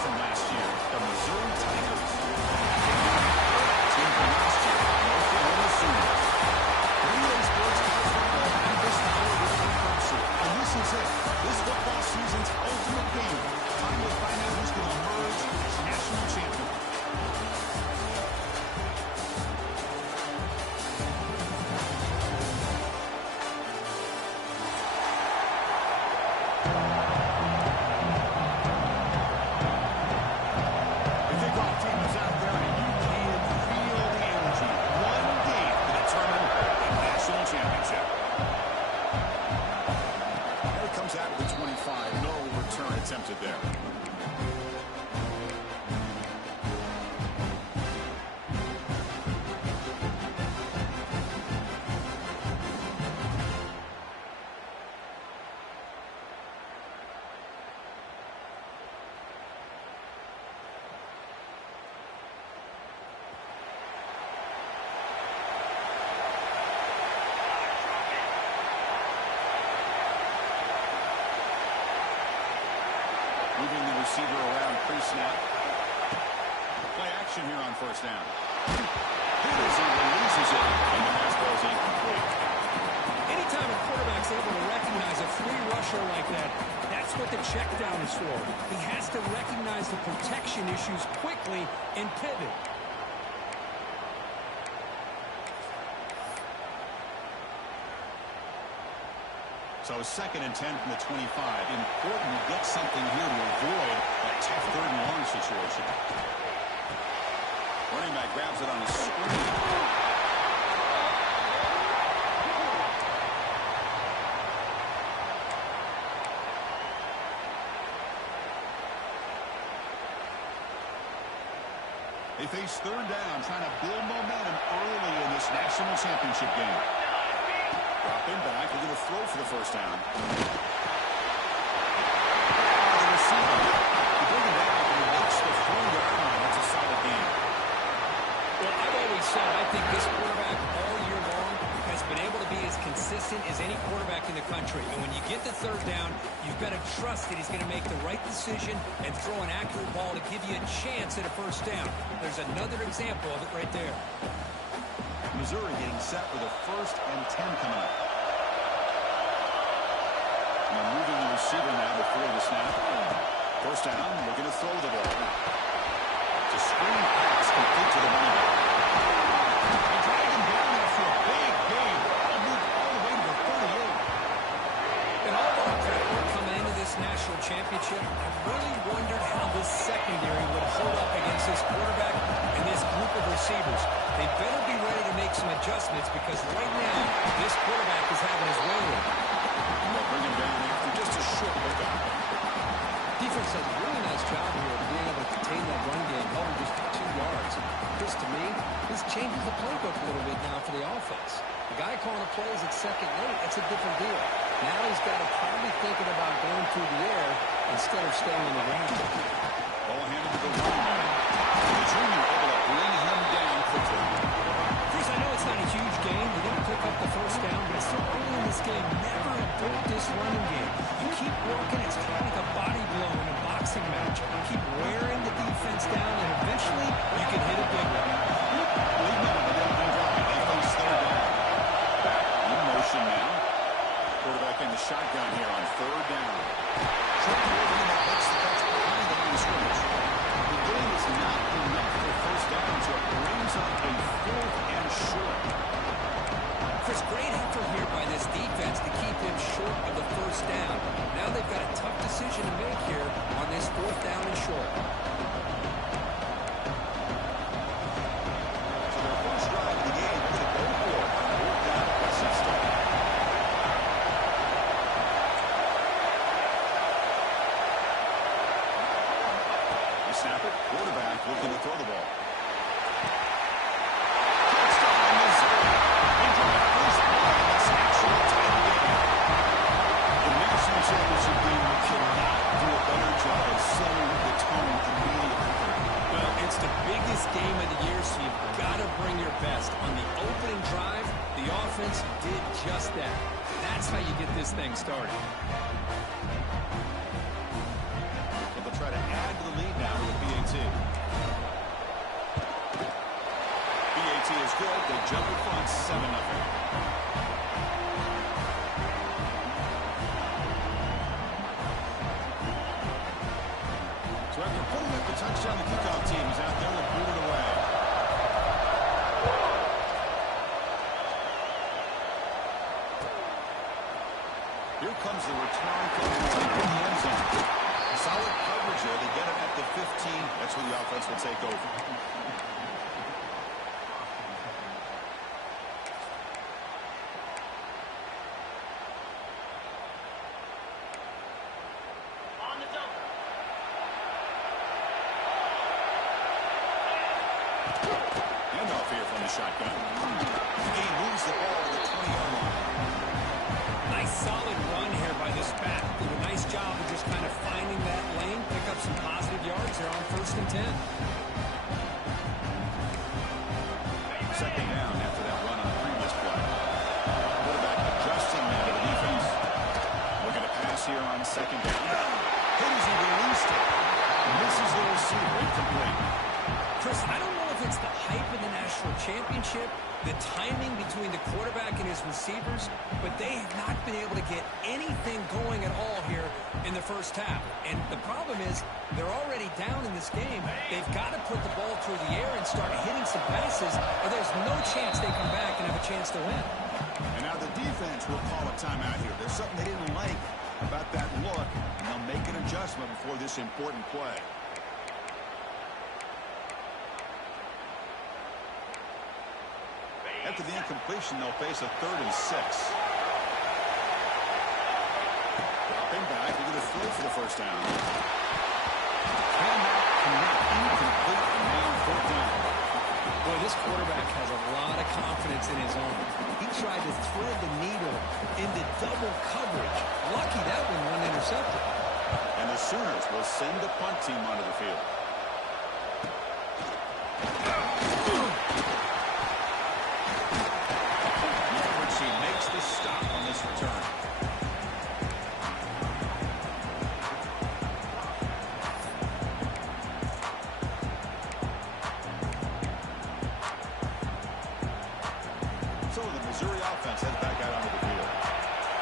from last year, the Missouri Tigers. Team from last year, the Oklahoma Sooners. NBA Sports College Football and this hour will be crucial. And this is it. This football season's ultimate game. Time to find out who's going to emerge as national champion. Attempted there. Moving the receiver around pre-snap. Play action here on first down. Here as he releases it, and the pass ball is incomplete. Anytime a quarterback's able to recognize a free rusher like that, that's what the check down is for. He has to recognize the protection issues quickly and pivot. So 2nd and 10 from the 25. Important to get something here to avoid that tough 3rd and long situation. Running back grabs it on the screen. They face 3rd down, trying to build momentum early in this national championship game. Dropping back, they're going to throw for the first down. The receiver, you bring him back and he makes the 4-yard line. That's a solid game. Well, I've always said I think this quarterback all year long has been able to be as consistent as any quarterback in the country. And when you get the 3rd down, you've got to trust that he's going to make the right decision and throw an accurate ball to give you a chance at a first down. There's another example of it right there. Missouri getting set for the 1st and 10 coming up. And moving the receiver now before the snap. First down, looking to throw the ball. It's a screen pass complete to the running back. They drag him down after a big gain. They'll move all the way to the 38. And all of that coming into this national championship, I really wondered how this secondary would hold up against this quarterback and this group of receivers. They better be ready to make some adjustments because right now, this quarterback is having his way with it. They'll bring him down after just a short pickup. Defense does a really nice job here of being able to contain that run game, held him just 2 yards. Chris, to me, this changes the playbook a little bit now for the offense. The guy calling the plays at 2nd and 8, that's a different deal. Now he's got to probably thinking about going through the air instead of staying on the ground. Ball handed to the running back. The junior able to bring him down quickly. Chris, I know it's not a huge game. They didn't pick up the first down, but it's so early in this game. Never abort this running game. You keep working. It's kind of like a body blow in a boxing match. Keep wearing the defense down, and eventually you can hit a big one. Lead now to the opening drive. They face 3rd down. Back in motion now. Quarterback in the shotgun here on 3rd down. Short field, and that makes the catch behind the line of scrimmage. The game is not enough for first down, so it brings up a 4th and short. Chris, great effort here by this defense to keep him short of the first down. Now they've got a tough decision to make here on this 4th down and short. So their first drive of the game, going to go for it on 4th down, pressing start. They snap it, quarterback looking to throw the ball. Touchdown, Missouri. They draw a first play in this actual title game. The national championship game cannot do a better job of setting the tone immediately. Well, it's the biggest game of the year, so you've got to bring your best. On the opening drive, the offense did just that. That's how you get this thing started. So they'll try to add to the lead now Gentlemen front 7-0. So after putting up the touchdown, the kickoff team is out there to boot it away. Here comes the return from the end zone. Solid coverage there. They get it at the 15. That's where the offense will take over. Handoff here from the shotgun. He moves the ball to the 20-yard line. Nice solid run here by this back. Did a nice job of just kind of finding that lane, pick up some positive yards there on 1st and 10. Second down after that run on the previous play. Quarterback adjusting now to the defense. Looking to pass here on 2nd down. Hit he released it. Misses the receiver. Incomplete. Chris, I don't know if it's the hype of the national championship, the timing between the quarterback and his receivers, but they have not been able to get anything going at all here in the first half. And the problem is they're already down in this game. They've got to put the ball through the air and start hitting some passes, or there's no chance they come back and have a chance to win. And now the defense will call a timeout here. There's something they didn't like about that look, and they'll make an adjustment before this important play. After the incompletion, they'll face a 3rd and 6. Dropping back, they're going to throw for the first down. Cannot connect, incomplete, and now 4th down. Boy, this quarterback has a lot of confidence in his arm. He tried to thread the needle into double coverage. Lucky that one wasn't intercepted. And the Sooners will send the punt team onto the field. Stop on this return. So the Missouri offense heads back out onto the field.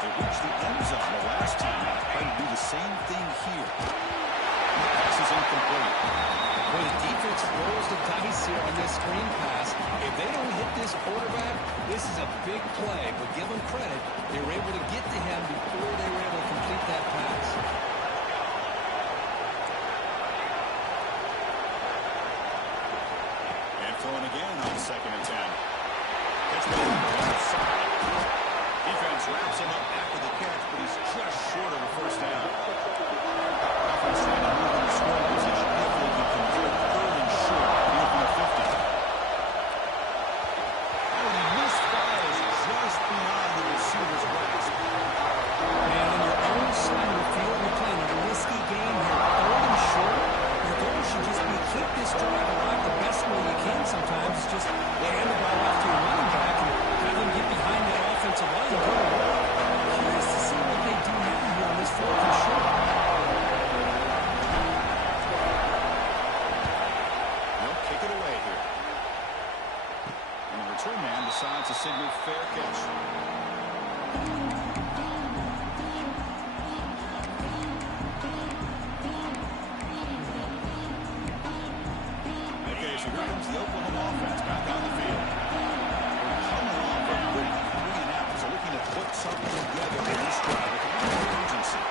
They reached the end zone the last time. Now trying to do the same thing here. And the pass is incomplete. When the defense rolls the dice here on this screen pass, if they don't hit this quarterback, this is a big play. But give them credit, they were able to get to him before they were able to complete that pass. And throwing again on 2nd and 10. Catch by the left side. Defense wraps him up after the catch, but he's just short of the first down. Offense trying to move in the scoring position. Hopefully he can do it 3rd and short. Here from the 50. Oh, he misfires just beyond the receiver's grasp. And on your own side of the field, you're playing a risky game here. 3rd and short, your goal should just be keep this drive alive the best way you can sometimes. It's just hand the ball off to your running back and have them get behind that offensive line and go to work. Curious to see what they do now here on this 4th and short. They'll kick it away here. And the return man decides to signal fair catch. Okay, so here comes the Oklahoma offense back on the field. We're coming off a good 3-and-out, so looking to put something together in this drive with a little urgency.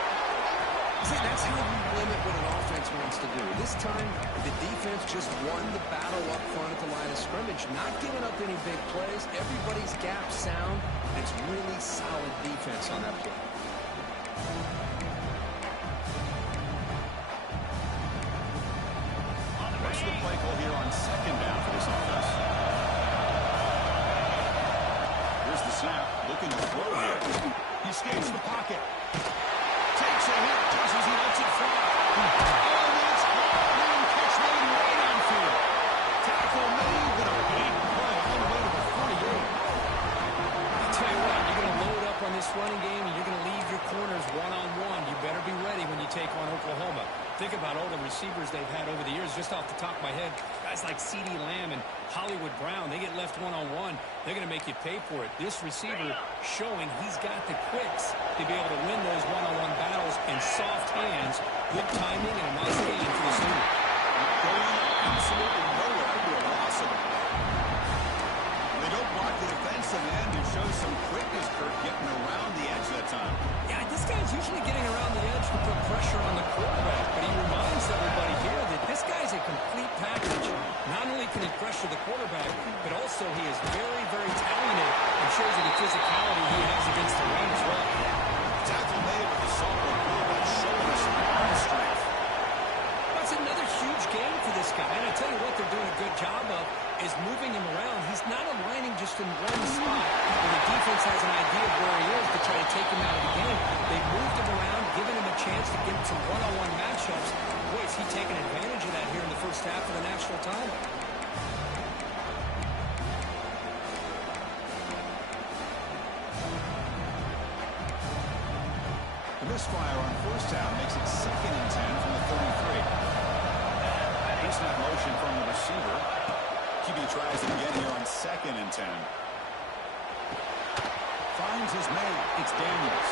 See, that's how you limit what an offense wants to do. This time, the defense just won the battle up front at the line of scrimmage, not giving up any big plays. Everybody's gap sound. It's really solid defense on that play. What's the play call here on 2nd down for this offense? Here's the snap, looking to throw here. He skates the pocket. Takes a hit just as he lets it fly. And it's caught and catch made right on field. Tackle made, but a big play all the way to the 48. I'll tell you what, you're going to load up on this running game and you're going to leave your corners one-on-one. You better be ready when you take on Oklahoma. Think about all the receivers they've had over the years, just off the top of my head. Guys like CeeDee Lamb and Hollywood Brown, they get left one-on-one. They're going to make you pay for it. This receiver showing he's got the quicks to be able to win those one-on-one battles in soft hands. Good timing and a nice gain for the Sooners. Going absolutely nowhere to a loss of it. They don't block the defensive end and show some quickness for getting around the edge that time. Yeah, this guy's usually getting around the edge to put pressure on the quarterback, but he reminds everybody here that this guy's a complete package. Not only can he pressure the quarterback, but also he is very, very talented and shows you the physicality he has against the run as well. Tackle made with the sophomore quarterback showing us arm strength. That's another huge game for this guy, and I tell you what they're doing a good job of is moving him around. He's not aligning just in one spot where the defense has an idea of where he is to try to take him out of the game. They've moved him around, given him a chance to get some one-on-one matchups. Boy, is he taking advantage of that here in the first half of the national title. A misfire on first down makes it 2nd and 10 from the 33. Snap motion from the receiver. QB tries it again here on 2nd and 10. Finds his man. It's Daniels.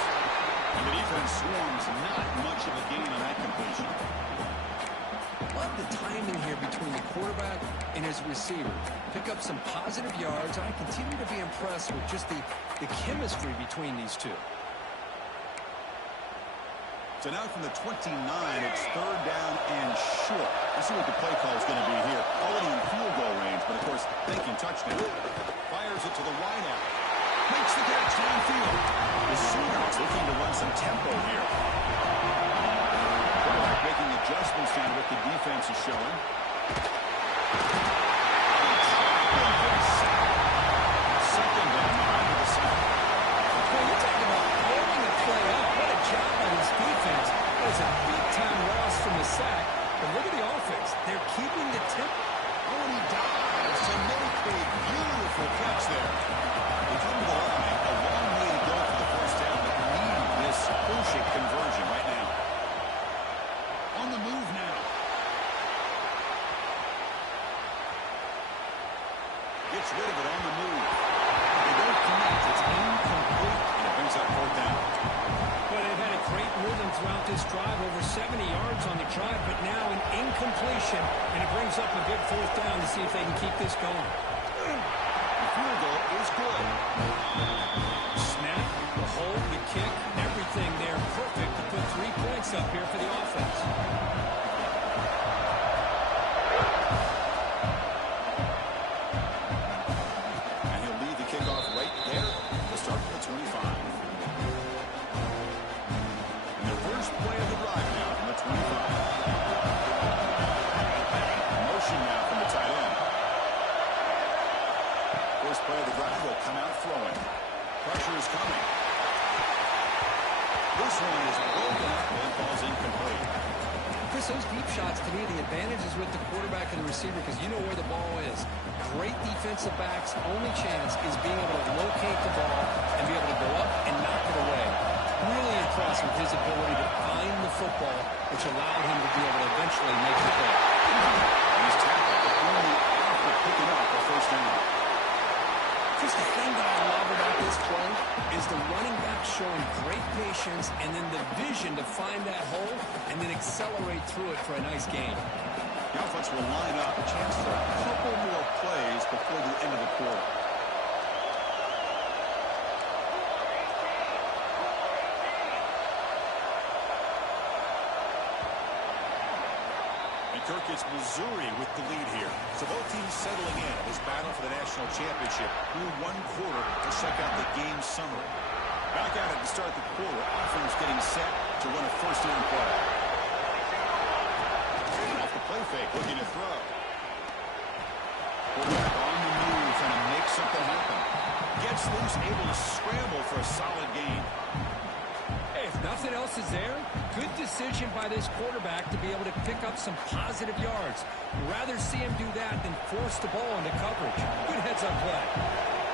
And the defense swarms. Not much of a gain on that completion. Love the timing here between the quarterback and his receiver. Pick up some positive yards. I continue to be impressed with just the chemistry between these two. So now from the 29, it's 3rd down and short. Let's see what the play call is going to be here. Already in field goal range, but of course, thinking touchdown. Fires it to the wideout. Makes the catch downfield. The Sooners looking to run some tempo here. Quarterback making adjustments down to what the defense is showing. Second down behind the sack. Well, you're talking about blowing the play up. What a job by this defense. That is a big-time loss from the sack. But look at the offense. They're keeping the tempo. Oh, and he dives to make a beautiful catch there. They come to the line. A long way to go for the first down, but need this crucial conversion right now. On the move now. Gets rid of it on the move. They don't connect. It's incomplete, and it brings up 4th down. Well, they've had a great rhythm throughout this drive, over 70 yards on the drive, but now an incompletion, and it brings up a big 4th down to see if they can keep this going. The field goal is good. Snap, the hold, the kick, everything there perfect to put 3 points up here for the offense. And he'll lead the kickoff right there to start with the 25. And their first play of the drive now from the 25. Motion now from the tight end. First play of the drive will come out throwing. Pressure is coming. This one is broken up and falls incomplete. Chris, those deep shots, to me, the advantage is with the quarterback and the receiver because you know where the ball is. Great defensive backs, only chance is being able to locate the ball and be able to go up and knock it away. Really impressed with his ability to find the football, which allowed him to be able to eventually make the play. He's tackled, but only after picking up a first down. Just the thing that I love about this play is the running back showing great patience and then the vision to find that hole and then accelerate through it for a nice gain. The offense will line up, a chance for a couple more plays before the end of the quarter. Kirk, it's Missouri with the lead here. So both teams settling in this battle for the national championship. Through 1 quarter, let's check out the game summary. Back at it to start the quarter. Offense getting set to run a first down play. Off the play fake, looking to throw. Quarterback on the move, trying to make something happen. Gets loose, able to scramble for a solid gain. Hey, if nothing else is there, good decision by this quarterback to be able to pick up some positive yards. Rather see him do that than force the ball into coverage. Good heads-up play.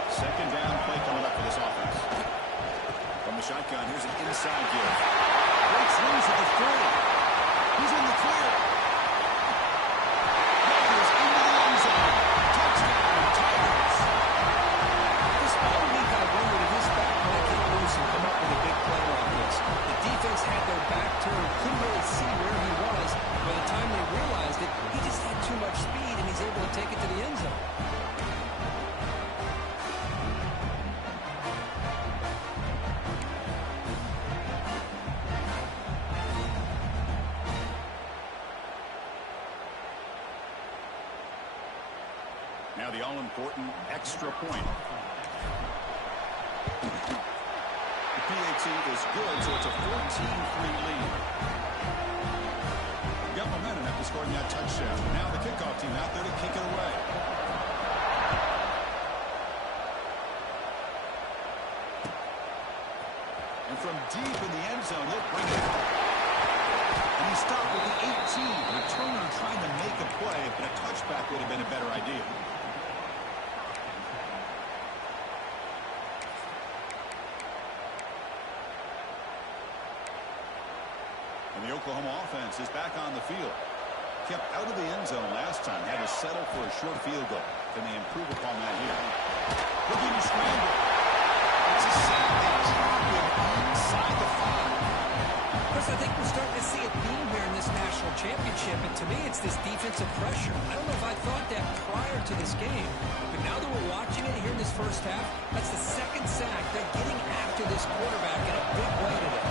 Second down play coming up for this offense. From the shotgun, here's an inside give. Breaks loose at the 30. He's in the really see where he was. By the time they realized it, he just had too much speed, and he's able to take it to the end zone. Now the all-important extra point. The PAT is good, so it's a 14-3 lead. Got momentum after scoring that touchdown. Now the kickoff team out there to kick it away. And from deep in the end zone, they'll bring it out. And he stopped with the 18. Returner trying to make a play, but a touchback would have been a better idea. And the Oklahoma offense is back on the field. Kept out of the end zone last time. Had to settle for a short field goal. Can they improve upon that here? Looking to scramble. It's a sack. They drop him inside the 5. Chris, I think we're starting to see a theme here in this national championship, and to me it's this defensive pressure. I don't know if I thought that prior to this game, but now that we're watching it here in this first half, that's the second sack. They're getting after this quarterback in a big way today.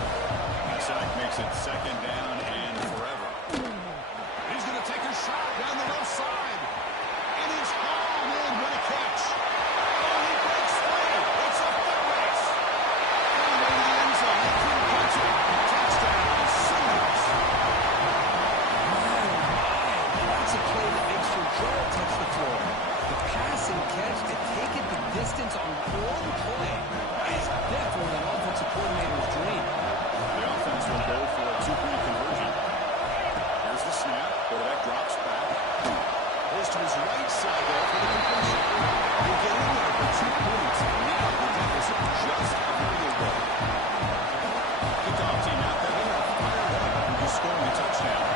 That sack makes it second down and forever. He's going to take a shot down the left side, and he's hauled in. What a catch. Oh, he breaks free. It's a foot race. And into the end zone. He couldn't catch it. Touchdown, Sooners. That's a play that makes your jaw touch the floor. The pass and catch to take it the distance on one play is definitely an offensive coordinator's dream. The offense will go for a two-point conversion. Here's the snap. Quarterback drops back. Goes to his right side there for the completion. He'll get in there for 2 points. And now the deficit just a field goal. Kickoff team out there. They are fired up. He's scoring a touchdown.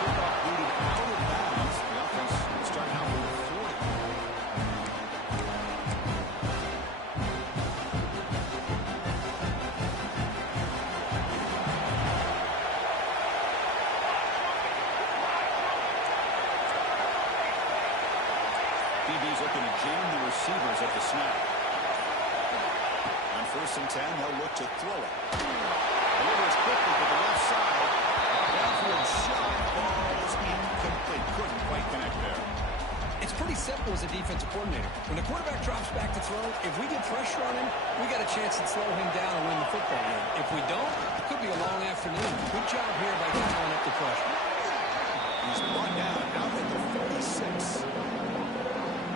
Kickoff booted out of bounds. The offense starting out with 40. DB's looking to jam the receivers at the snap. On 1st and 10, they'll look to throw it. Delivers quickly to the left side. Downfield shot. Ball is incomplete. Couldn't quite connect there. It's pretty simple as a defensive coordinator. When the quarterback drops back to throw, if we get pressure on him, we got a chance to slow him down and win the football game. If we don't, it could be a long afternoon. Good job here by dialing up the pressure. He's brought down out at the 46.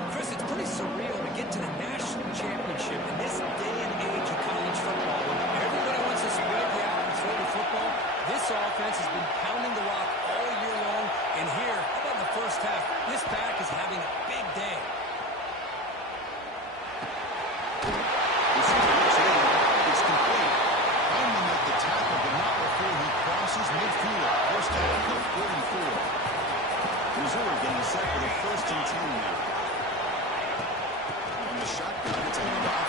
Chris, it's pretty surreal to get to the national championship in this day and age of college football when everybody wants to spread you out and throw the football. This offense has been pounding the rock all year long, and here, how about in the first half, this back is having a big day. This is complete. Finding at the tackle, but not before he crosses midfield. First down of 34. Missouri getting set for the 1st and 10 now. On the shotgun, it's a handoff.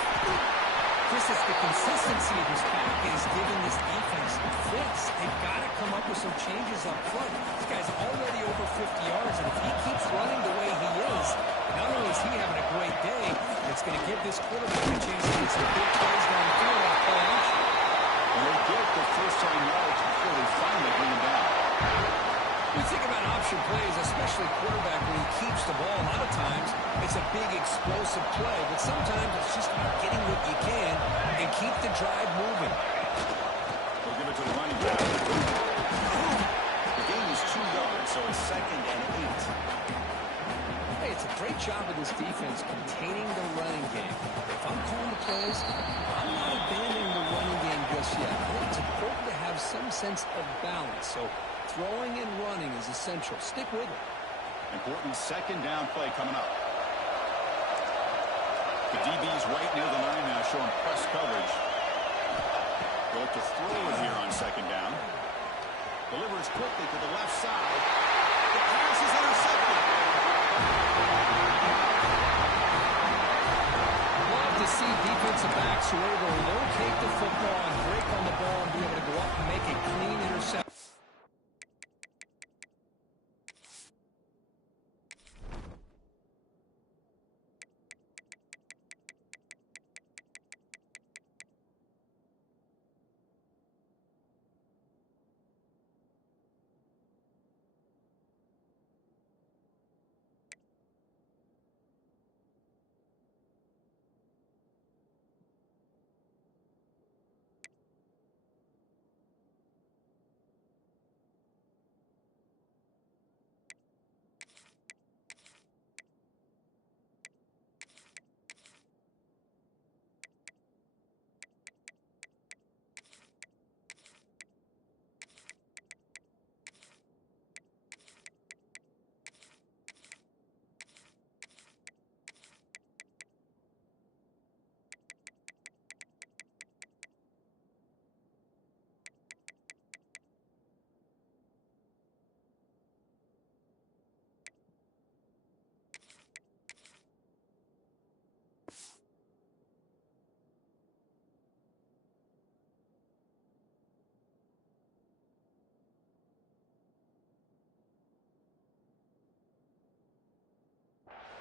Chris, it's the consistency of his back is giving this defense fits. They've got to come up with some changes up front. This guy's already over 50 yards, and if he keeps running the way he is, not only is he having a great day, it's going to give this quarterback a chance to get some big plays downfield off play action. And they get the first-time yards before they finally bring him down. You think about option plays, especially quarterback when he keeps the ball. A lot of times, it's a big explosive play, but sometimes it's just about getting what you can and keep the drive moving. They'll give it to the running back. The gain is 2 yards, so it's 2nd and 8. Hey, it's a great job of this defense containing the running game. If I'm calling the plays, I'm not abandoning the running game just yet. I think it's important to have some sense of balance. So throwing and running is essential. Stick with it. Important 2nd down play coming up. The DB's right near the line now, showing press coverage. They'll look to throw it here on 2nd down. Delivers quickly to the left side. The pass is intercepted. Love to see defensive backs quarterbacks who are able to locate the football and break on the ball and be able to go up and make a clean interception.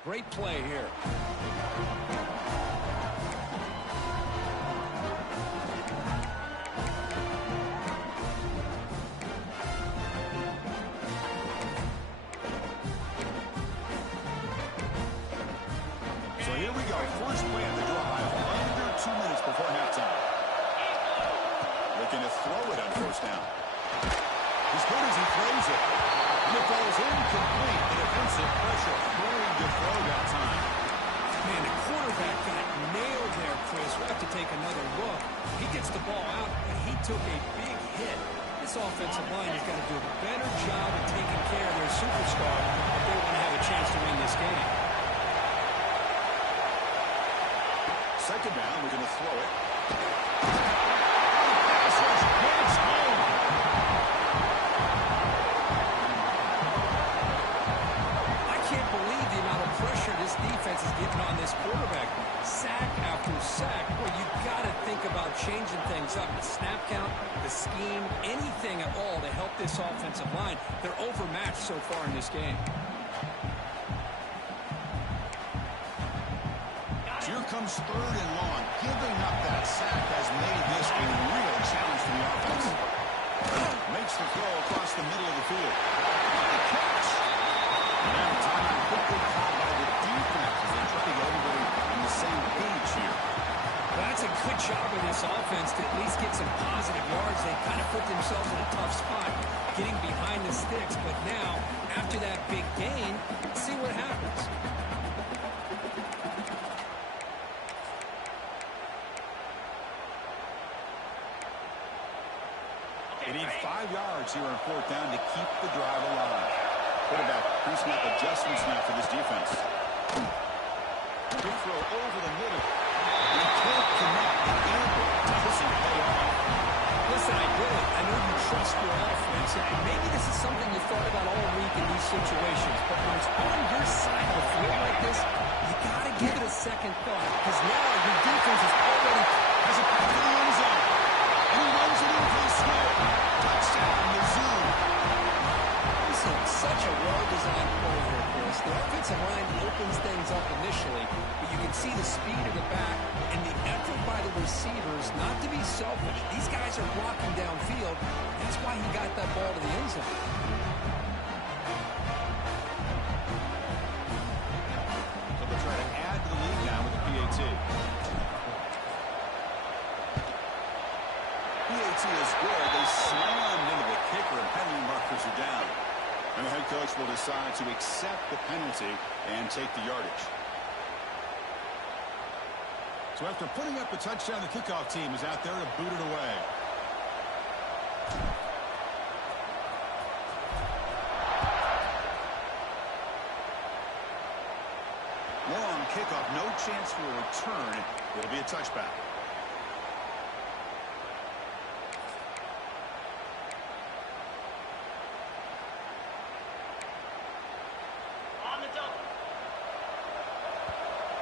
Great play here. So here we go. First play of the drive. Under 2 minutes before halftime. Looking to throw it on first down. As good as he throws it. And it falls incomplete. The defensive pressure hurried to throw that time. Man, the quarterback got nailed there, Chris. We'll have to take another look. He gets the ball out, but he took a big hit. This offensive line has got to do a better job of taking care of their superstar if they want to have a chance to win this game. Second down, we're going to throw it. Defense is getting on this quarterback. Sack after sack. Well, you've got to think about changing things up. The snap count, the scheme, anything at all to help this offensive line. They're overmatched so far in this game. Here comes third and long. Giving up that sack has made this a real challenge for the offense. Makes the throw across the middle of the field. What a catch! Now time quickly caught by the defense as they try to get everybody on the same page here. Well, that's a good job of this offense to at least get some positive yards. They kind of put themselves in a tough spot, getting behind the sticks. But now, after that big gain, let's see what happens. They need 5 yards here on fourth down to keep the drive alive. Quarterback pre-snap adjustments now for this defense. Good throw over the middle. He can't connect. The angle doesn't pay off. Listen, I get it. I know you trust your offense, and maybe this is something you thought about all week in these situations. But when it's on your side of the field like this, you got to give it a second thought. Because now your defense is already has a path to the end zone. And he runs it in for the score. Touchdown, Mizzou. This is such a well-designed play here, Chris. The offensive line opens things up initially, but you can see the speed of the back and the effort by the receivers not to be selfish. These guys are blocking downfield. That's why he got that ball to the end zone. So they'll try to add to the lead now with the PAT. PAT is good. They slammed into the kicker and penalty markers are down. And the head coach will decide to accept the penalty and take the yardage. So after putting up a touchdown, the kickoff team is out there to boot it away. Long kickoff, no chance for a return. It'll be a touchback.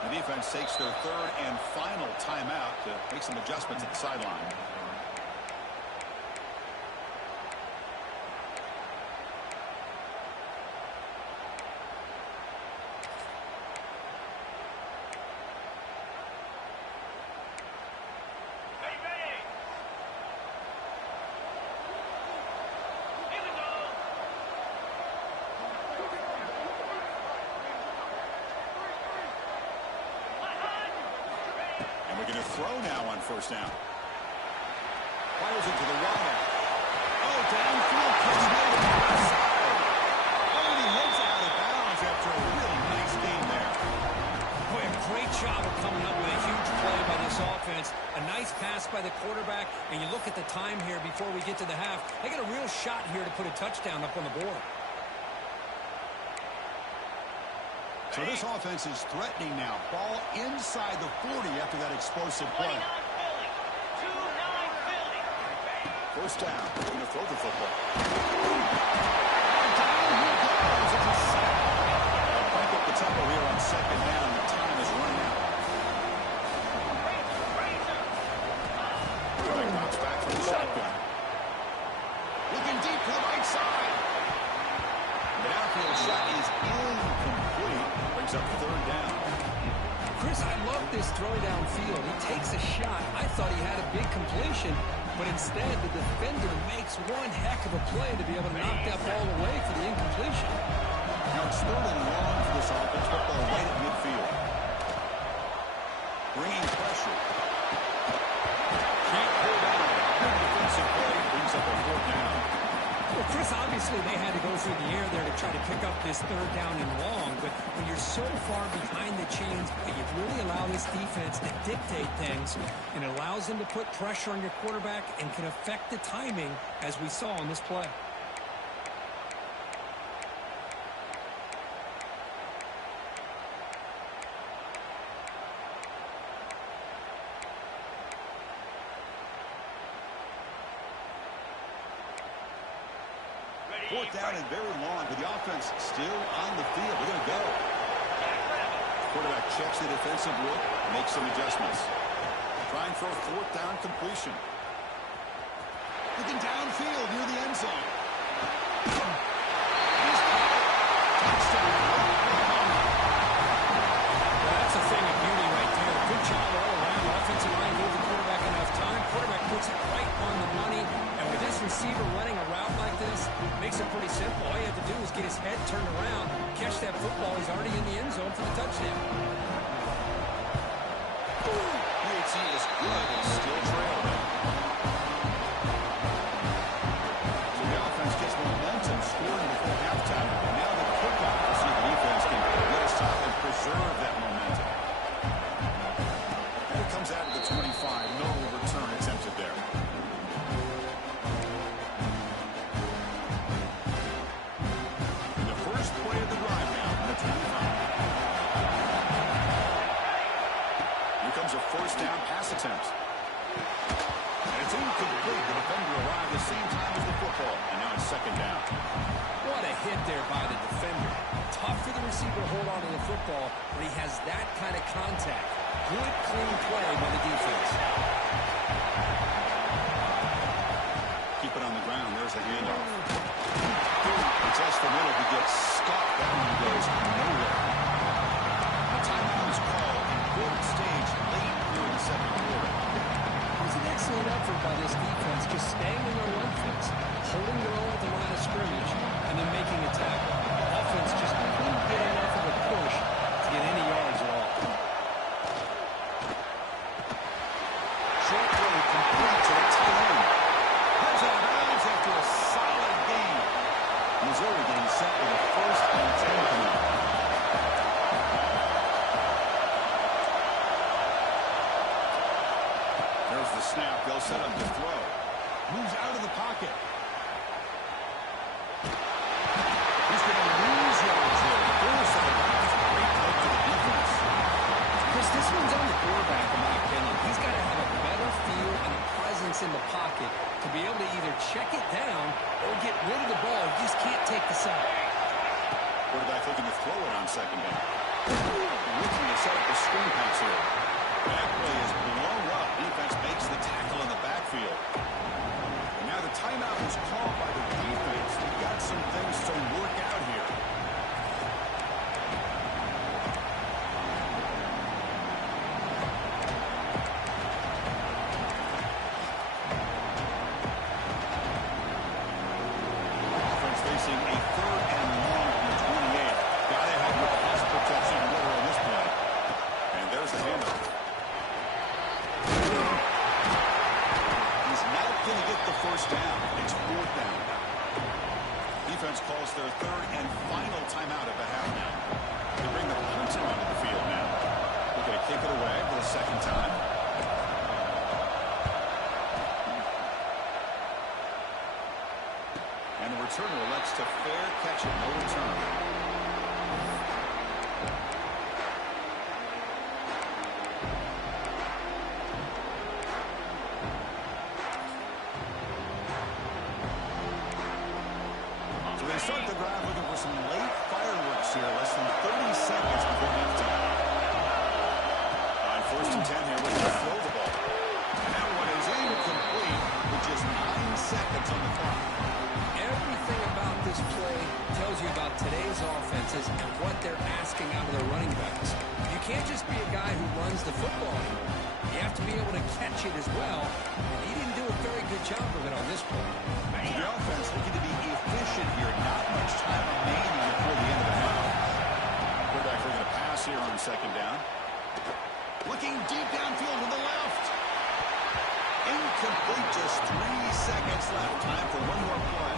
The defense takes their third and final timeout to make some adjustments at the sideline. We're going to throw now on first down. Fires it to the wideout. Oh, downfield catch made on the left side. Oh, and he heads out of bounds after a really nice game there. Boy, a great job of coming up with a huge play by this offense. A nice pass by the quarterback, and you look at the time here before we get to the half. They got a real shot here to put a touchdown up on the board. So this offense is threatening now. Ball inside the 40 after that explosive play. First down. Going to throw the football. Down he goes. It's a sack. They'll crank up the tempo here on second down. The time is running out. Quarterback drops back from the shotgun. Looking deep to the right side. The downfield shot is incomplete. Brings up third down. Chris, I love this throw downfield. He takes a shot. I thought he had a big completion, but instead the defender makes one heck of a play to be able to knock that ball away for the incompletion. Now it's third and long for this offense. Football right at midfield. Bringing pressure. Can't pull down. Good defensive play. Brings up a fourth down. Well, Chris, obviously they had to go through the air there to try to pick up this third down and long, but when you're so far behind the chains, you really allow this defense to dictate things, and it allows them to put pressure on your quarterback and can affect the timing, as we saw on this play. Fourth down and very long, but the offense still on the field. They're going to go. Quarterback checks the defensive look, makes some adjustments. Trying for a fourth down completion. Looking downfield near the end zone. He's got it. Touchdown. Well, that's a thing of beauty right there. Good job all around. The offensive line gave the quarterback enough time. Quarterback puts it right on the money. And with this receiver running a route like this, makes it pretty simple. All you have to do is get his head turned around, catch that football. He's already in the end zone for the touchdown. PAT is good and still trailing. So the offense gets momentum scoring before halftime. Now the kickoff to see if the defense can get a stop and preserve that momentum. And it comes out of the 25. No return attempted there. The first play of the drive now on the 25. Here comes a first down pass attempt. And it's incomplete. The defender arrived the same time as the football. And now it's second down. What a hit there by the defender. Tough for the receiver to hold on to the football, but he has that kind of contact. Good, clean play by the defense. Keep it on the ground. There's a handoff. Contest the middle. He gets stuck. That one goes nowhere. The timeout is called. Important stage late here in the second quarter. It was an excellent effort by this defense, just staying in their run fence, holding their own at the line of scrimmage, and then making a tackle. Offense just couldn't get enough of a push to get any yards at all. Short throw complete to the tight end. Heads out of bounds after a solid game. Missouri getting set with a first and 10 coming. There's the snap. They'll set up the throw. Moves out of the pocket. He's going to lose yards there. Foresight. Great play to the defense. Chris, this one's on the quarterback, in my opinion. He's got to have a better feel and a presence in the pocket to be able to either check it down or get rid of the ball. He just can't take the sack. Quarterback looking to throw it on second down. Looking to set up a screen pass here. That play is blown up. Defense makes the tackle in the backfield. And now the timeout is called by the defense. We've got some things to work out here. Offense facing a 3rd and long from the 28. Got to have your pass protection order on this play. And there's the handoff. He's not going to get the first down. It's 4th down. Defense calls their 3rd and final timeout at the half now. They bring the punter onto the field now. They're going to kick it away for the 2nd time. And the returner elects to fair catch it, no return. They start the drive looking for some late fireworks here. Less than 30 seconds before halftime. On 1st and 10 here, looking to throw the ball. And that one is incomplete with just 9 seconds on the clock. Everything about this play tells you about today's offenses and what they're asking out of their running backs. You can't just be a guy who runs the football anymore. You have to be able to catch it as well. And he didn't do a very good job of it on this play. The offense looking to be efficient here. Not much time remaining before the end of the half. Quarterback looking to pass here on 2nd down. Looking deep downfield to the left. Incomplete, just 3 seconds left. Time for one more play.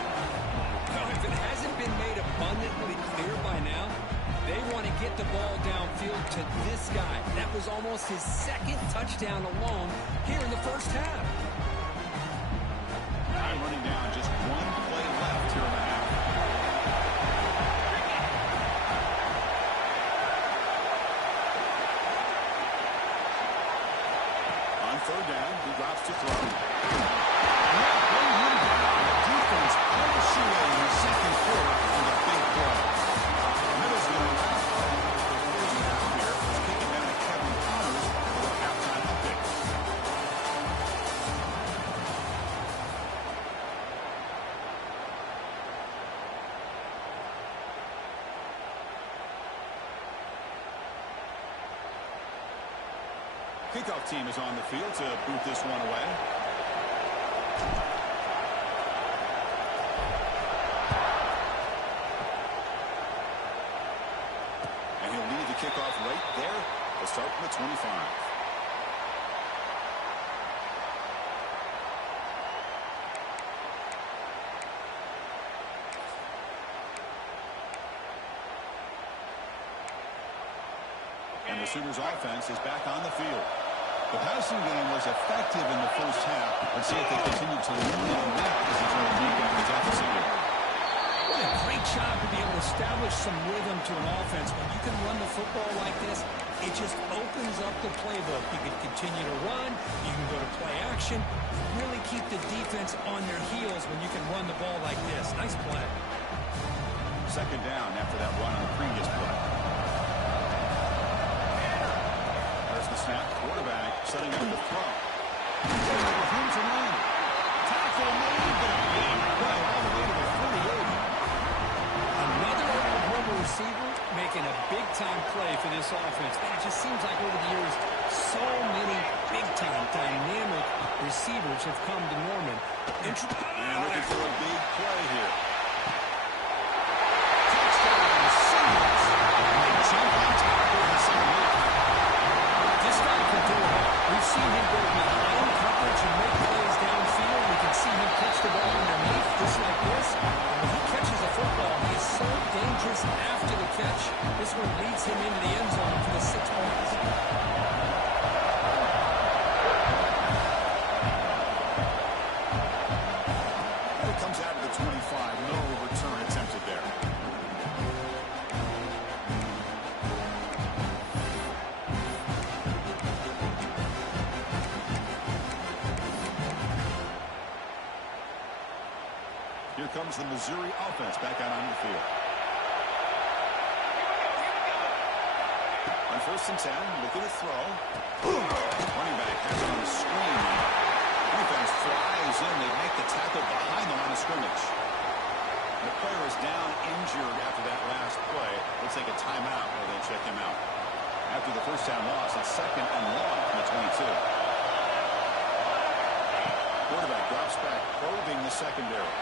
Well, if it hasn't been made abundantly clear by now, they want to get the ball downfield to this guy. That was almost his 2nd touchdown alone here in the first half. Time running down, just 1 play left here in the half. On 3rd down, he drops to throw. And that brings him down. The defense pulls away in the 2nd quarter with a big play. And that is going to wrap up the first half here. Let's kick it down to Kevin Connors for a halftime update. Kickoff team is on the field to boot this one away. And he'll lead the kickoff right there to start from the 25. And the Sooners offense is back on the field. The passing game was effective in the first half. Let's see if they continue to lean on that as they try to make up the deficit here. What a great job to be able to establish some rhythm to an offense. When you can run the football like this, it just opens up the playbook. You can continue to run. You can go to play action. Really keep the defense on their heels when you can run the ball like this. Nice play. 2nd down after that run on the previous play. There's the snap. Quarterback setting up the throw. With room to run. Tackle made, but a big play all the way to the 48. Another Oklahoma receiver making a big-time play for this offense. And it just seems like over the years, so many big-time, dynamic receivers have come to Norman. And looking for a big play here. Touchdown, Sooners. And they jump on top of the 2nd. This guy can do it all. We've seen him go behind coverage and make plays downfield. We can see him catch the ball underneath just like this. And when he catches a football, he is so dangerous after the catch. This one leads him into the end zone for the 6 points. It comes out of the 25. No return attempted there. Here comes the Missouri offense back out on the field. first and 10, looking to throw. Running back has it on the screen. Defense flies in. They make the tackle behind the line of scrimmage. The player is down injured after that last play. Looks like a timeout where they check him out. After the first down loss, it's 2nd and 1 from the 22. Quarterback drops back, probing the secondary.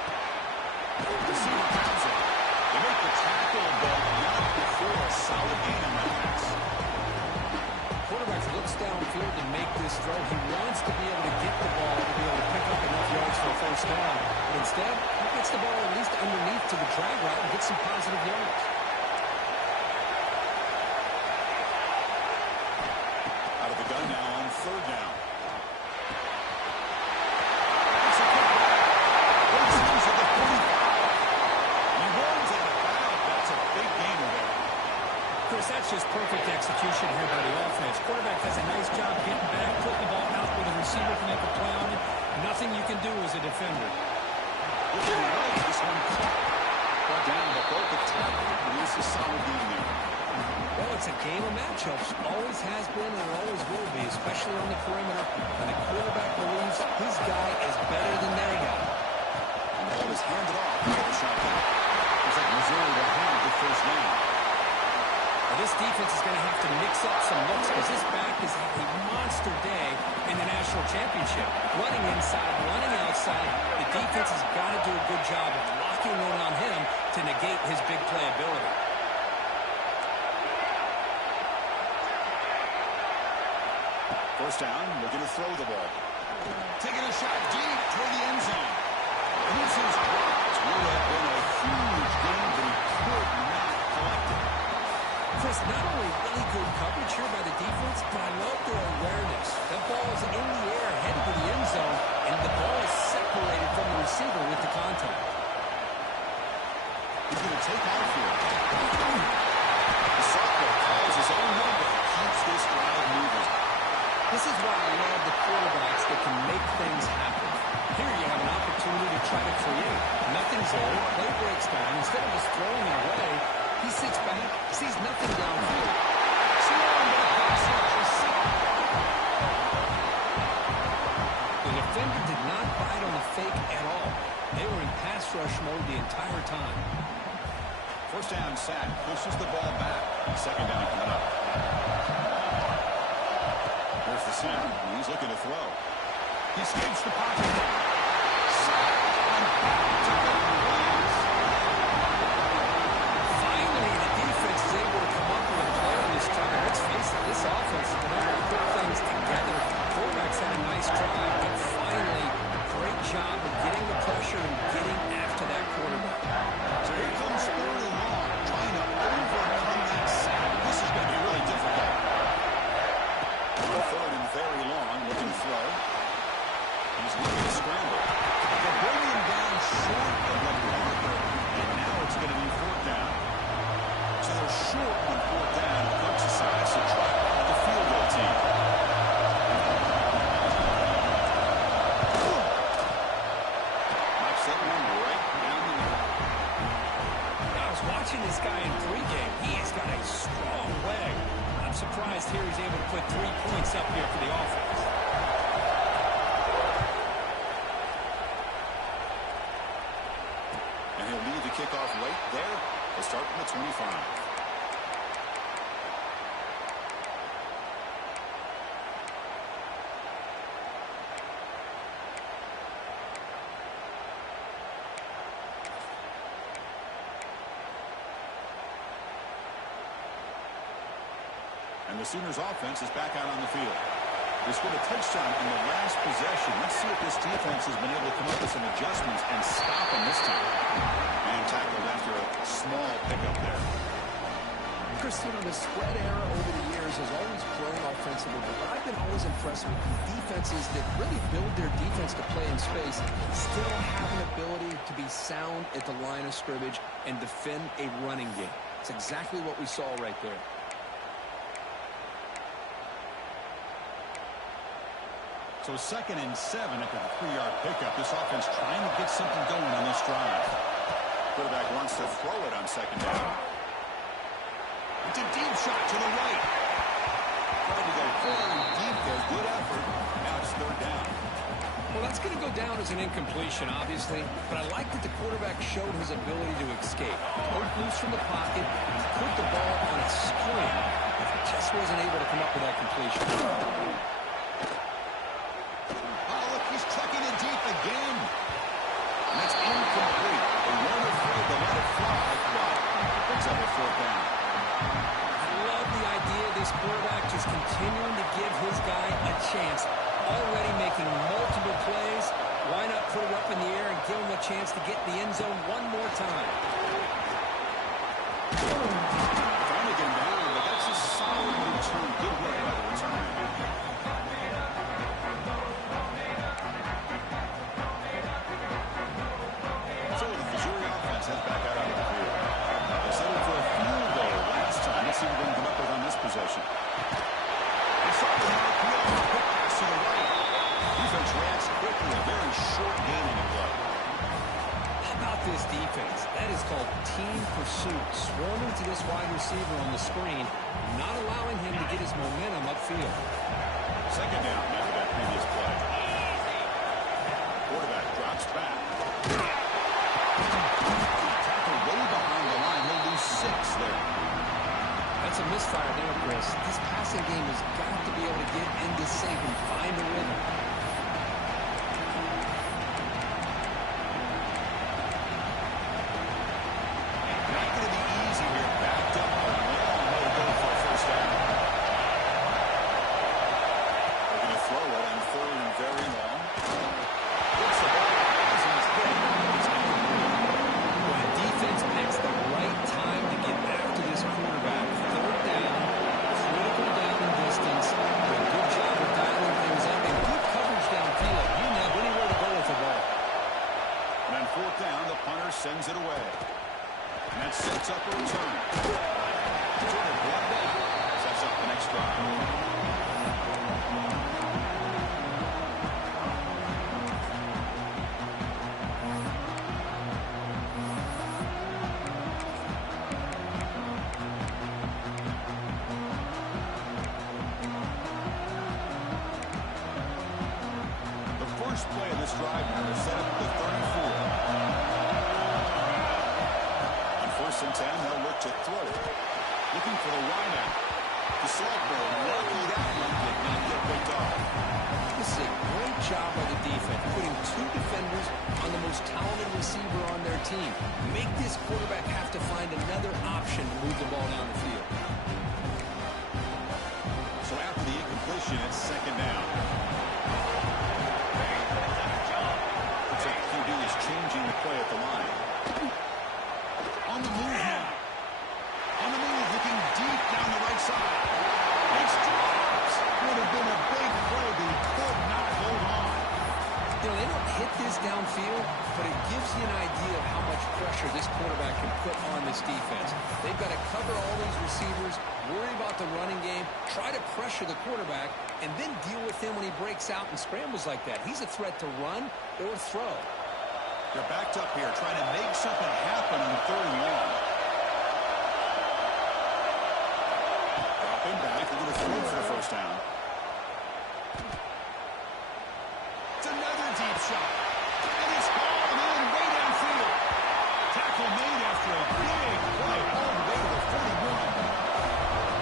Receiver grabs it. They make the tackle, but not before a solid gain on that pass. Quarterback looks downfield to make this throw. He wants to be able to get the ball to be able to pick up enough yards for a first down. But instead, he gets the ball at least underneath to the drag route and gets some positive yards. Out of the gun now on 3rd down. That's just perfect execution here by the offense. Quarterback does a nice job getting back, putting the ball out where the receiver can make a play on it. Nothing you can do as a defender. This one caught down, but broke the tackle. Release a solid gain there. Well, it's a game of matchups. Always has been and always will be, especially on the perimeter. When the quarterback believes his guy is better than their guy. And the ball is handed off for the shotgun. Looks like Missouri will have the first down. This defense is going to have to mix up some looks because this back is having a monster day in the national championship. Running inside, running outside. The defense has got to do a good job of locking in on him to negate his big play ability. First down, looking to throw the ball. Taking a shot deep toward the end zone. And this is dropped. Would have been a huge game, but he could not collect it. Chris, not only really good coverage here by the defense, but I love their awareness. That ball is in the air, headed to the end zone, and the ball is separated from the receiver with the contact. He's going to take off here. The sophomore calls his own number, keeps this drive moving. This is why I love the quarterbacks that can make things happen. Here you have an opportunity to try to create. Nothing's there. Play breaks down. Instead of just throwing it away, he sits back, sees nothing downfield. The defender did not bite on the fake at all. They were in pass rush mode the entire time. First down sack, pushes the ball back. Second down coming up. Here's the snap. He's looking to throw. He escapes the pocket. Finally, the defense is able to come up with a play on this drive. Let's face it, this offense is going to put things together. Quarterback's had a nice drive, but finally, great job of getting the pressure and getting after that quarterback. So here comes 3rd and long, trying to overcome that sack. This is going to be really difficult. 3rd and very long, looking to throw. He's looking to scramble. They're bringing him down short of the marker, and now it's going to be 4th down. So they're short on 4th down. Coach decides to try out the field goal team. Knocks that one right down the middle. I was watching this guy in pregame. He has got a strong leg. I'm surprised here he's able to put 3 points up here for the offense. And he'll leave the kickoff right there. They'll start from the 25. And the Sooners offense is back out on the field. They scored a touchdown in the last possession. Let's see if this defense has been able to come up with some adjustments and stop them this time. And tackled after a small pickup there. Chris, you know, the spread era over the years has always grown offensively, but I've been always impressed with the defenses that really build their defense to play in space, still have an ability to be sound at the line of scrimmage and defend a running game. It's exactly what we saw right there. So 2nd and 7 after the 3-yard pickup. This offense trying to get something going on this drive. Quarterback wants to throw it on 2nd down. It's a deep shot to the right. tried to go fairly deep there. Good effort. Now it's third down. Well, that's going to go down as an incompletion, obviously, but I like that the quarterback showed his ability to escape. Broke loose from the pocket and put the ball on a string. Just wasn't able to come up with that completion. Oh, look, he's trucking it deep again. And that's incomplete. They weren't afraid to let it fly, but it brings up a fourth down. I love the idea of this quarterback just continuing to give his guy a chance. Already making multiple plays. Why not put it up in the air and give him a chance to get in the end zone one more time? Trying to get him down, but that's a solid return. Good work by the return. So the Missouri offense heads back out onto the field. They settled for a field goal last time. Let's see what they can come up with on this possession. They saw the RPO, quick pass to the right. Defense reacts quickly, a very short gain in the play. How about this defense? That is called team pursuit. Swarming to this wide receiver on the screen, not allowing him to get his momentum upfield. Second down after that previous play. Quarterback drops back. Tackle way behind the line. He'll lose 6 there. That's a misfire there, Chris. This passing game has got to be able to get into sync and find a rhythm. Not going to be easy here. Backed up a long way to go for a first down. They're going to throw it on third and very long. Gets the ball as he's hit. He's Well, the defense picks the right time to get after this quarterback. Third down, critical down in distance. A good job of dialing things up and good coverage downfield. You didn't have anywhere to go with the ball. And on fourth down, the punter sends it away. And that sets up a return. Sort of blocked out. Sets up the next drive. The first play of this drive now is set up at the 34. On first and 10, they'll look to throw it. Looking for the wideout. The sophomore, lucky that one did not get picked off. This is a great job by the defense, putting 2 defenders on the most talented receiver on their team. Make this quarterback have to find another option to move the ball down the field. So after the incompletion, it's second down. Looks like QB is changing the play at the line. On the move now. On the move, looking deep down the right side. Makes drops. Would have been a big play, but he could not hold on. You know, they don't hit this downfield, but it gives you an idea of how much pressure this quarterback can put on this defense. They've got to cover all these receivers, worry about the running game, try to pressure the quarterback, and then deal with him when he breaks out and scrambles like that. He's a threat to run or throw. They're backed up here, trying to make something happen on third and long. Dropping back, they're going to throw for the first down. It's another deep shot. And it's hauled in way downfield. Tackle made after a big play all the way to the 41.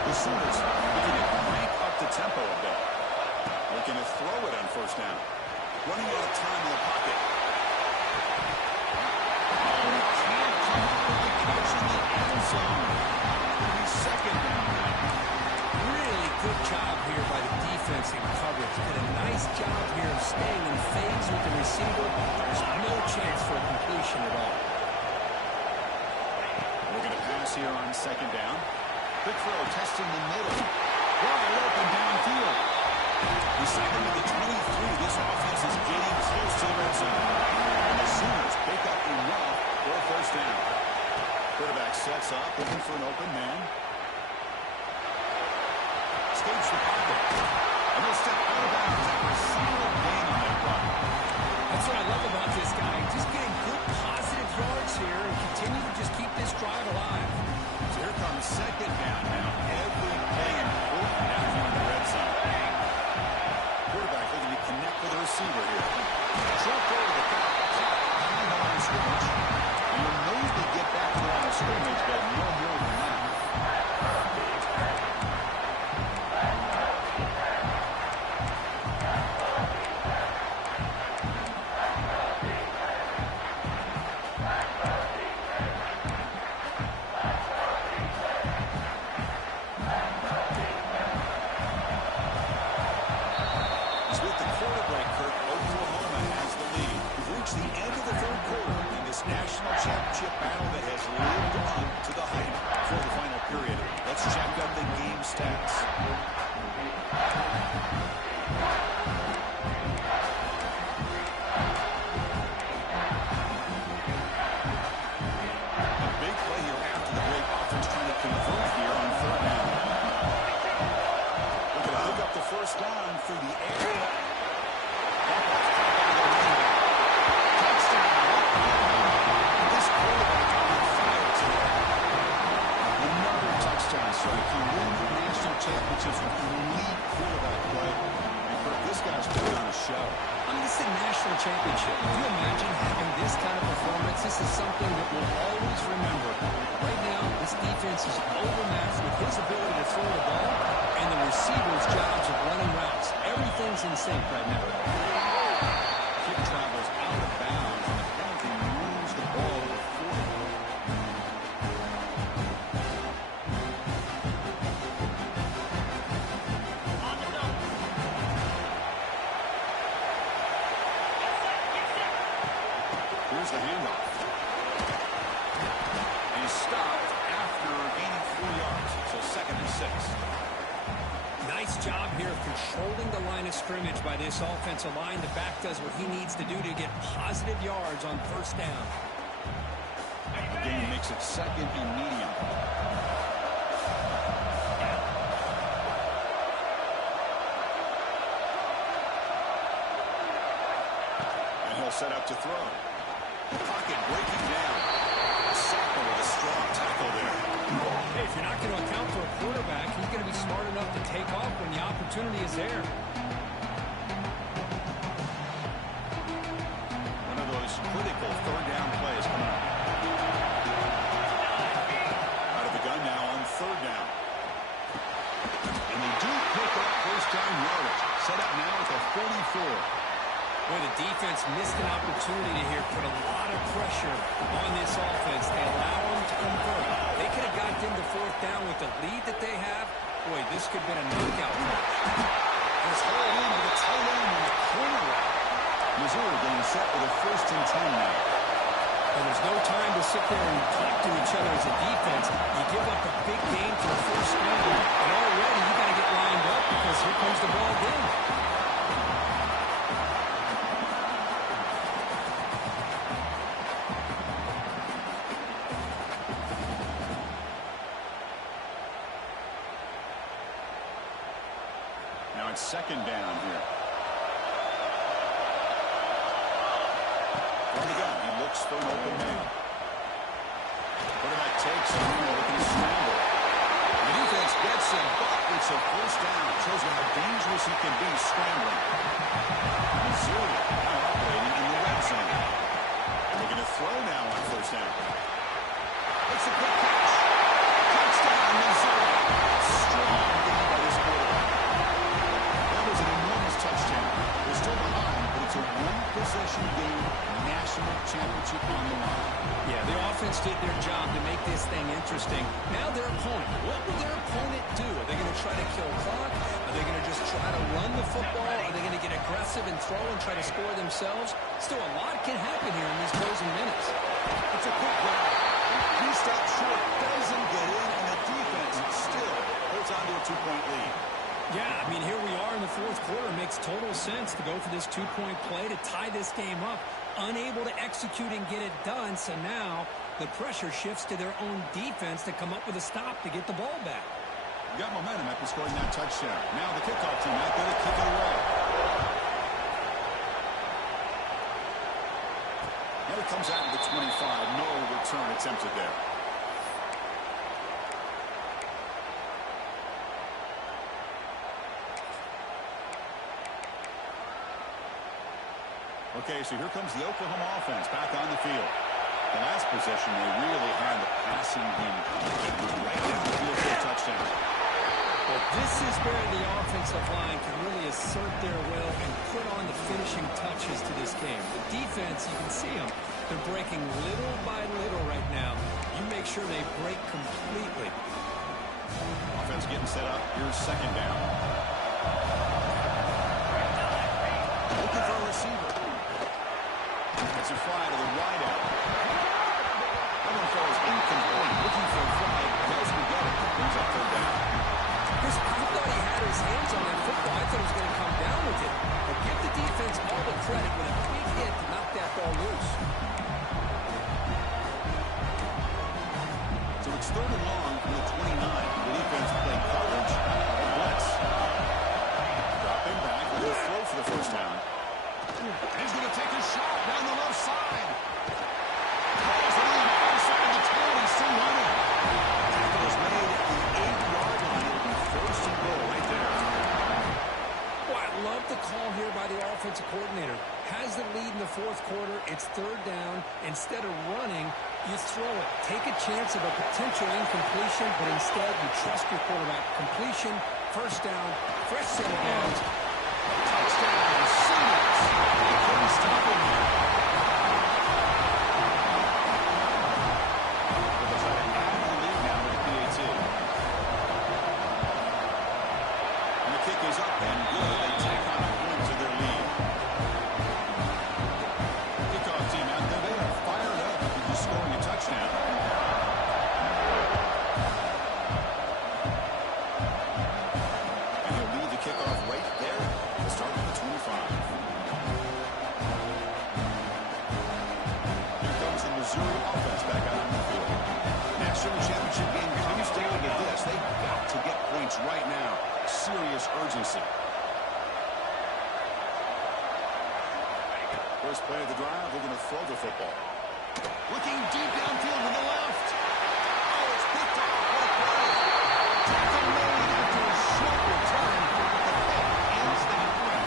The Sooners looking to crank up the tempo a bit. Looking to throw it on first down. Running out of time in the pocket. Oh, he can't come up with the catch in the end zone. It'll be second down now. Really good job here by the defense in coverage. Did a nice job here of staying in phase with the receiver. There's no chance for a completion at all. We're going to pass here on second down. Quick throw, testing the middle. Wide open downfield. Decided with the 23, this offense is getting close to the red zone. And the Sooners pick up enough for a first down. Quarterback sets up, looking for an open man. Escapes the pocket. And they'll step out of bounds after a solid gain on that run. That's what I love about this guy. Just getting good positive yards here and continue to just keep this drive alive. So here comes second down now. Every play important down here in the red Short goal to the behind the line of scrimmage. You'll maybe get back to the line of scrimmage, but no more than that. National championship battle that has lived up to the hype for the final period. Let's check out the game stats. A big play here after the break. Offense trying to convert here on third down. We're going to hook up the first down through the air. So you can win national championships with elite quarterback play. And Kirk, this guy's putting on a show. I mean, this is a national championship. Can you imagine having this kind of performance? This is something that we'll always remember. Right now, this defense is overmatched with his ability to throw the ball and the receiver's jobs of running routes. Everything's in sync right now. Kick travels out of bounds, and the penalty moves the ball to the 40. Here's the handoff. He's stopped after gaining 4 yards, so 2nd and 6. Nice job here controlling the line of scrimmage by this offensive line. The back does what he needs to do to get positive yards on first down. The game makes it 2nd and medium. And he'll set up to throw. Pocket breaking down. Sacco with a strong tackle there. Hey, if you're not going to account for a quarterback, he's going to be smart enough to take off when the opportunity is there. One of those critical third down plays coming up. Out of the gun now on third down. And they do pick up first down yardage. Set up now at the 44. Boy, the defense missed an opportunity here, put a lot of pressure on this offense. They allow them to convert. They could have got them to fourth down with the lead that they have. Boy, this could have been a knockout match. It's hauled in with a tight end and a corner route. Missouri getting set with a 1st and 10 now. And there's no time to sit there and talk to each other as a defense. You give up a big gain for the first down, and already you got to get lined up because here comes the ball again. Now it's 2nd down here. From the gun, he looks for an open man. Quarterback takes him here, looking to scramble. The defense gets him, but it's a first down. Shows you how dangerous he can be scrambling. Missouri now operating in the red zone. Looking to throw now on first down. It's a quick catch. Touchdown, Missouri. Strong game by this quarterback. That was an enormous touchdown. They're still behind, but it's a one-possession game. National championship on the line. Yeah, the offense did their job to make this thing interesting. Now their opponent. What will their opponent do? Are they going to try to kill clock? Are they going to just try to run the football? Are they going to get aggressive and throw and try to score themselves? Still, a lot can happen here in these closing minutes. It's a quick grab. He stops short, doesn't get in, and the defense still holds on to a 2-point lead. Yeah, I mean, here we are in the fourth quarter. It makes total sense to go for this 2-point play to tie this game up. Unable to execute and get it done, so now the pressure shifts to their own defense to come up with a stop to get the ball back. Got momentum after scoring that touchdown. Now the kickoff team out there to kick it away. Now it comes out to the 25. No return attempted there. Okay, so here comes the Oklahoma offense back on the field. The last possession, they really had the passing game. It was right down the field for a touchdown. Well, this is where the offensive line can really assert their will and put on the finishing touches to this game. The defense, you can see them. They're breaking little by little right now. You make sure they break completely. Offense getting set up. Here's second down. Looking for a receiver. It's a fly to the wide out. That one falls incomplete. Looking for a flag. Does we get it. Brings up third down. Chris, I thought he had his hands on that football. I thought he was going to come down with it. But give the defense all the credit with a big hit to knock that ball loose. So it's third and long from the 29. The defense playing coverage. A blitz. Dropping back. We're going to throw for the first down. And he's going to take a shot down the left side. Calls it on the far side of the 10. He's still running. Tackle is made at the 8-yard line. It'll be first and goal right there. Boy, I love the call here by the offensive coordinator. Has the lead in the fourth quarter. It's third down. Instead of running, you throw it. Take a chance of a potential incompletion, but instead you trust your quarterback. Completion, first down, fresh set of downs. Touchdown, Sooners. They couldn't stop him here. They'll try to add the lead now with the PAT. And the kick is up and good. They take on a point to their lead. Kickoff team out there. They are fired up after just scoring a touchdown. And he'll lead the kickoff right there. The start of the 25. Here comes the Missouri offense back out on the field. National championship game comes down to this. They've got to get points right now. Serious urgency. First play of the drive, we're going to throw the football. Looking deep downfield to the left. Oh, it's picked off. What a play. Tackle made after a short return. The head ends that play.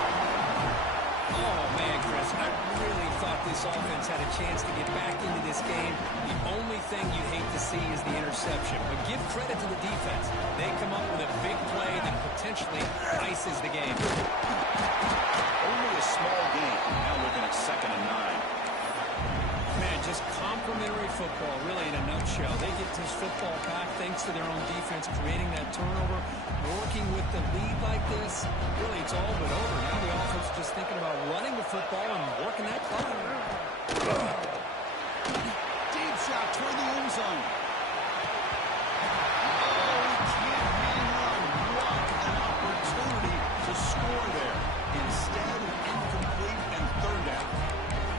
Oh, man, Chris, I really thought this offense had a chance to get back into this game. The only thing you'd hate to see is the interception. But give credit to the defense. They come up with a big play that potentially ices the game. Only a small game. Now looking at 2nd and 9. Man, just complimentary football, really, in a nutshell. They get this football back thanks to their own defense, creating that turnover, working with the lead like this. Really, it's all but over. Now the offense is just thinking about running the football and working that clock. Deep shot toward the end zone. Oh, he can't hang on. What an opportunity to score there. Instead, incomplete and third down.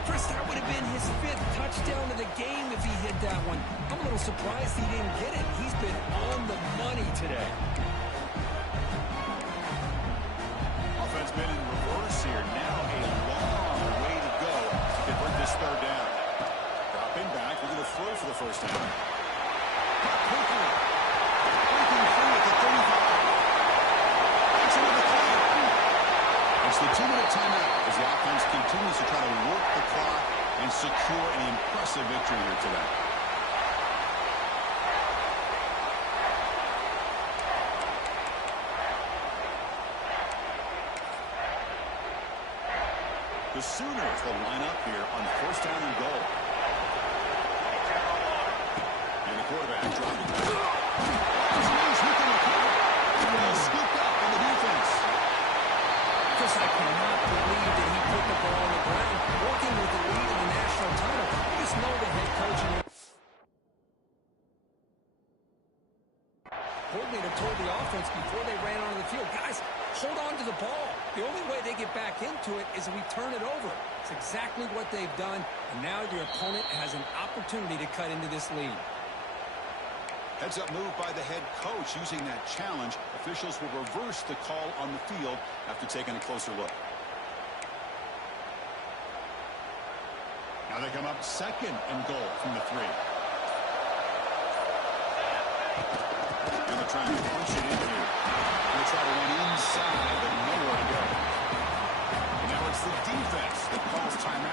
Chris, that would have been his 5th touchdown of the game if he hit that one. I'm a little surprised he didn't get it. He's been on the money today. Offense been in reverse here. Now a long way to go to convert this third down. Dropping back. We're going to throw for the first down. Caught quickly. Breaking free at the 35. It's into the clock. It's the 2-minute timeout as the offense continues to try to work the clock and secure an impressive victory here today. The Sooners will line up here on first down and goal. And the quarterback dropping back. Well scooped up on the defense. Chris, I cannot believe that he put the ball on the ground, working with the lead in the national title. You just know the head coach and coordinator told the offense before they ran onto the field, guys, hold on to the ball. The only way they get back into it is if we turn it over. It's exactly what they've done, and now your opponent has an opportunity to cut into this lead. Heads-up move by the head coach using that challenge. Officials will reverse the call on the field after taking a closer look. Now they come up 2nd and goal from the 3. And they're trying to punch it in here. They try to run inside, but nowhere to go. And now it's the defense that calls timeout.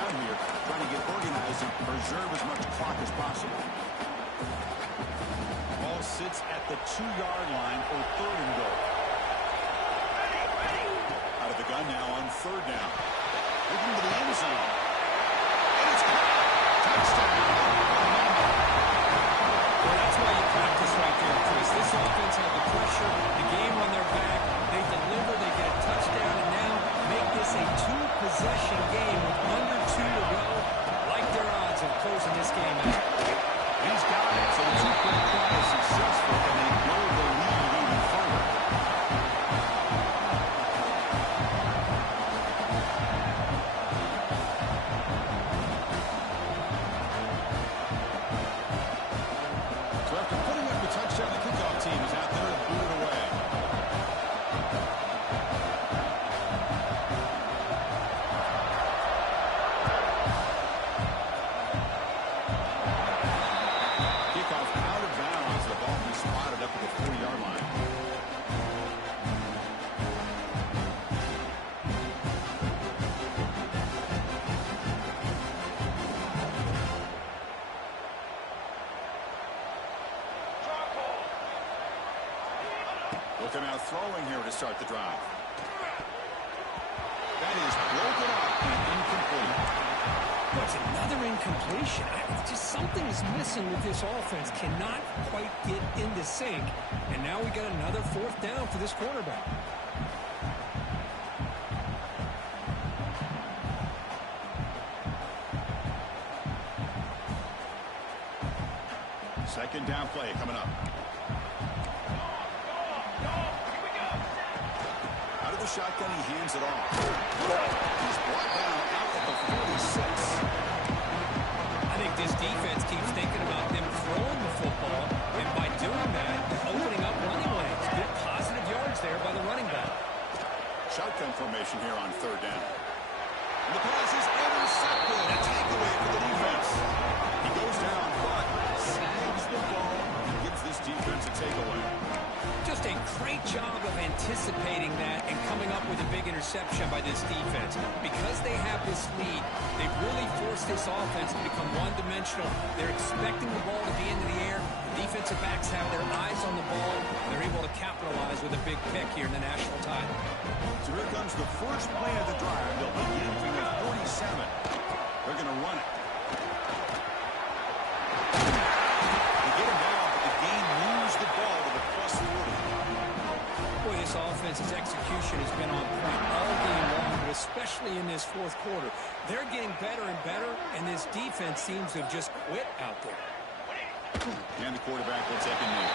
as possible. Ball sits at the 2-yard line for 3rd and goal. Out of the gun now on 3rd down. Looking to the end zone. And it's caught. Touchdown. Well, that's why you practice right there, Chris. This offense had the pressure, the game on their back. They deliver, they get a touchdown, and now make this a 2-possession game with under 2 to go. Like their odds of closing this game out. He's got it. So the 2-point play is successful, and they blow the lead even further. So after putting up the touchdown, the kickoff team is out there and blew it away. Kickoff out of bounds. The ball be spotted up at the 40-yard line. Looking out throwing here to start the drive. That is broken up and incomplete. What's another incompletion? Just something's missing with this offense. Cannot quite get into sync. And now we got another 4th down for this quarterback. Second down play coming up. Out of the shotgun, he hands it off. He's brought down out at the 46. I think this defense keeps thinking about them throwing the football, and by doing that, opening up running lanes. Good positive yards there by the running back. Shotgun formation here on 3rd down. And the pass is intercepted. A takeaway for the defense. He goes down, but snags the ball and gives this defense a takeaway. Just a great job of anticipating that and coming up with a big interception by this defense. Because they have this lead, they really force this offense to become one-dimensional. They're expecting the ball to be into the air. The defensive backs have their eyes on the ball. They're able to capitalize with a big pick here in the national title. So here comes the first play of the drive. They'll begin from the 47. They're going to run it. They get him down, but the game moves the ball to the +40. Boy, this offense's execution has been on point all game long, but especially in this 4th quarter. They're getting better and better, and this defense seems to have just quit out there. And the quarterback will take a knee.